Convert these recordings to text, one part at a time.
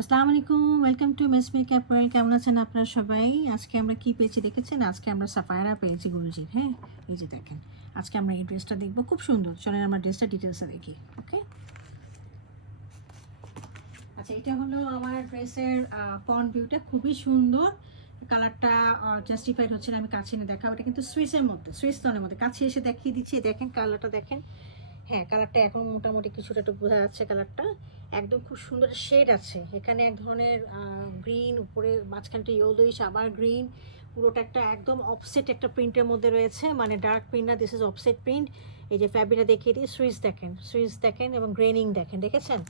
আসসালামু আলাইকুম, welcome to Mess Make Apparel. কেমন আছেন আপনারা সবাই? আজকে আমরা কি পেয়েছি দেখেছেন? আজকে আমরা সাফায়ারা পেয়েছি গুরুজির। হ্যাঁ, এই যে দেখেন, আজকে আমরা এই ড্রেসটা দেখবো, খুব সুন্দর। চলেন আমরা ড্রেসটা ডিটেলসে দেখি। ওকে, আচ্ছা, এটা হলো আমার ড্রেসের ফ্রন্ট ভিউটা, খুবই সুন্দর। কালারটা জাস্টিফাইড হচ্ছে না, আমি কাছে এনে দেখাবো। এটা কিন্তু সুইসের মধ্যে, সুইস টোনের মধ্যে। কাছে এসে দেখিয়ে দিচ্ছি, দেখেন কালারটা দেখেন। হ্যাঁ, কালারটা এখন মোটামুটি কিছুটা একটু বোঝা যাচ্ছে। কালারটা একদম খুব সুন্দর শেড আছে এখানে, এক ধরনের গ্রিন, উপরে মাঝখানটা ইয়েলোইশ, আবার গ্রিন। পুরোটা একটা একদম অফসেট একটা প্রিন্টের মধ্যে রয়েছে, মানে ডার্ক প্রিন্ট না, দিস ইজ অফসেট প্রিন্ট। এই যে ফ্যাব্রিকটা দেখিয়ে দিই, সুইচ দেখেন, সুইচ দেখেন এবং গ্রেনিং দেখেন, দেখেছেন?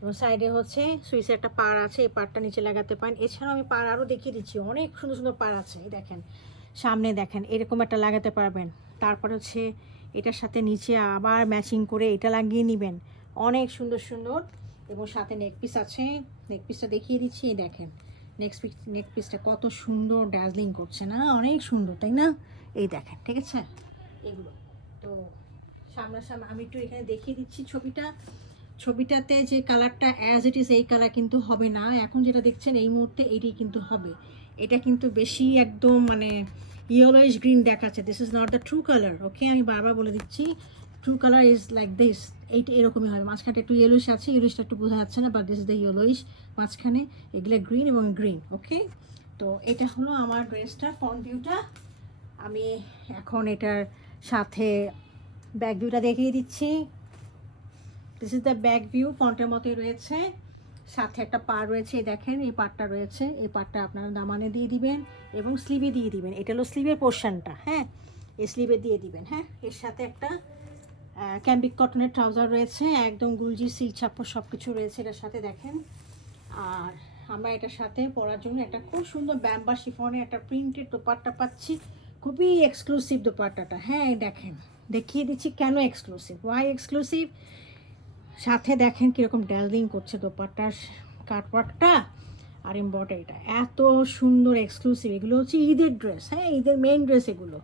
এবং সাইডে হচ্ছে সুইচের একটা পার আছে, এই পারটা নিচে লাগাতে পারেন। এছাড়াও আমি পার আরও দেখিয়ে দিচ্ছি, অনেক সুন্দর সুন্দর পার আছে। এই দেখেন সামনে, দেখেন এরকম একটা লাগাতে পারবেন। তারপর হচ্ছে এটার সাথে নিচে আবার ম্যাচিং করে এটা লাগিয়ে নেবেন, অনেক সুন্দর সুন্দর। এবং সাথে নেক পিস আছে, নেক পিসটা দেখিয়ে দিচ্ছি। এই দেখেন নেক পিসটা কত সুন্দর ড্যাজলিং করছে না, অনেক সুন্দর, তাই না? এই দেখেন, ঠিক আছে? এগুলো তো সামনাসামনি আমি একটু এখানে দেখিয়ে দিচ্ছি ছবিটাতে যে কালারটা অ্যাজ ইট ইজ এই কালার কিন্তু হবে না। এখন যেটা দেখছেন এই মুহূর্তে এইটাই কিন্তু হবে। এটা কিন্তু বেশি একদম মানে ইয়েলোইশ গ্রিন দেখাচ্ছে, this is not the true colour. Okay, আমি বারবার বলে দিচ্ছি, true colour is like this. এইটা এরকমই হবে, মাঝখানটা একটু ইয়েলোইশ আছে, ইয়েলোইশটা একটু বোঝা যাচ্ছে না, but this is the yellowish মাঝখানে, এগুলো গ্রিন এবং গ্রিন। ওকে, তো এটা হলো আমার ড্রেসটার ফ্রন্ট ভিউটা। আমি এখন এটার সাথে ব্যাক ভিউটা দেখিয়ে দিচ্ছি। This is the back view, ফ্রন্টের মতোই রয়েছে, সাথে একটা পার রয়েছে। দেখেন এই পার্টটা রয়েছে, এই পার্টটা আপনারা দামানে দিয়ে দিবেন এবং স্লিভে দিয়ে দিবেন। এটা হলো স্লিভের পোর্শনটা। হ্যাঁ, এই স্লিভে দিয়ে দিবেন। হ্যাঁ, এর সাথে একটা ক্যাম্বিক কটনের ট্রাউজার রয়েছে, একদম গুলজি সিল্ক ছাপ্পর সব কিছু রয়েছে এটার সাথে, দেখেন। আর আমরা এটার সাথে পরার জন্য একটা খুব সুন্দর ব্যাম্বা শিফনের একটা প্রিন্টেড দোপাট্টা পাচ্ছি, খুবই এক্সক্লুসিভ দোপাট্টাটা। হ্যাঁ, দেখেন দেখিয়ে দিচ্ছি কেন এক্সক্লুসিভ, ওয়াই এক্সক্লুসিভ। সাথে দেখেন কীরকম ড্যাজলিং করছে দোপাট্টার কাটওয়ার্কটা আর এমব্রয়ডারিটা, এত সুন্দর এক্সক্লুসিভ। এগুলো হচ্ছে ঈদের ড্রেস, হ্যাঁ ঈদের মেইন ড্রেস এগুলো।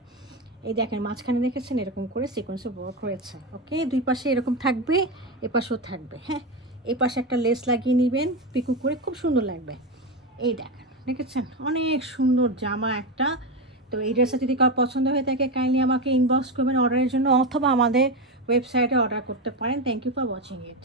এই দেখেন মাঝখানে দেখেছেন এরকম করে সিকোয়েন্সে ওয়ার্ক হয়েছে। ওকে, দুই পাশে এরকম থাকবে, এ পাশেও থাকবে। হ্যাঁ, এই পাশে একটা লেস লাগিয়ে নেবেন পিকু করে, খুব সুন্দর লাগবে। এই দেখেন, দেখেছেন অনেক সুন্দর জামা একটা। তো এই ড্রেসটা যদি কারো পছন্দ হয়ে থাকে কাইন্ডলি আমাকে ইনবক্স করবেন অর্ডারের জন্য, অথবা আমাদের ওয়েবসাইটে অর্ডার করতে পারেন। Thank you for watching it.